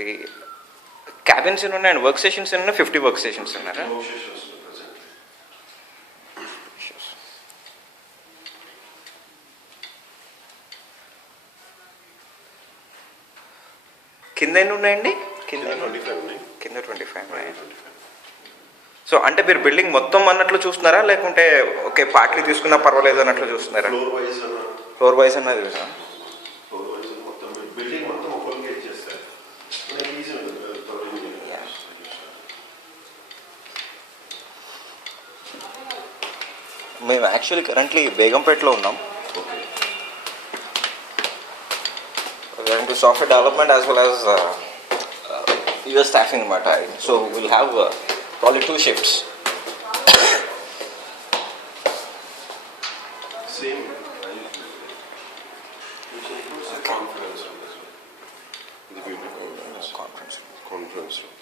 ఈ క్యాబిన్స్ ఎన్ని ఉన్నాయండి? వర్క్ స్టేషన్స్ ఎన్ని ఉన్నాయి? 50 వర్క్ స్టేషన్స్ ఉన్నారా? కింద ఎన్ని ఉన్నాయండి? కింద 25 ఉన్నాయి. సో అంటే మీరు బిల్డింగ్ మొత్తం అన్నట్లు చూస్తున్నారా, లేకుంటే ఓకే పార్టీ తీసుకున్నా పర్వాలేదు అన్నట్లు చూస్తున్నారా? ఫ్లోర్ వైజ్ అన్నది చూసా. మేము యాక్చువల్లీ కరెంట్లీ బేగంపేటలో ఉన్నాం. into software development as well as US staffing matter. So we'll have probably 2 shifts. Same. Which includes a conference room as well. The beauty conference room.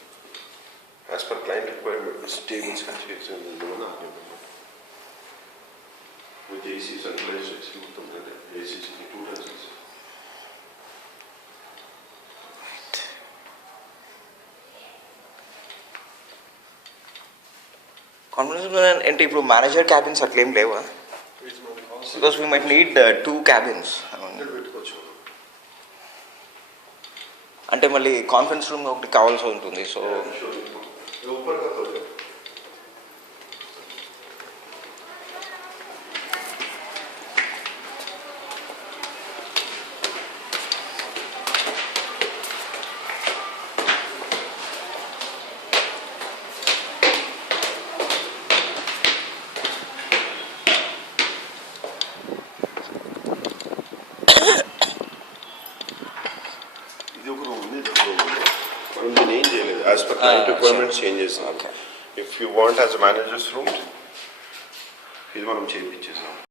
As per client requirements, tables and chairs and the loan with AC centralized AC 2 times. Conference అంటే ఇప్పుడు manager cabins అట్లా ఏం లేవా? Because we might need 2 క్యాబిన్స్. అంటే మళ్ళీ conference room ఒకటి కావాల్సి ఉంటుంది. So as per client requirements changes. Okay. If you want as a manager's room, ఇది మనం చేయించేసాం.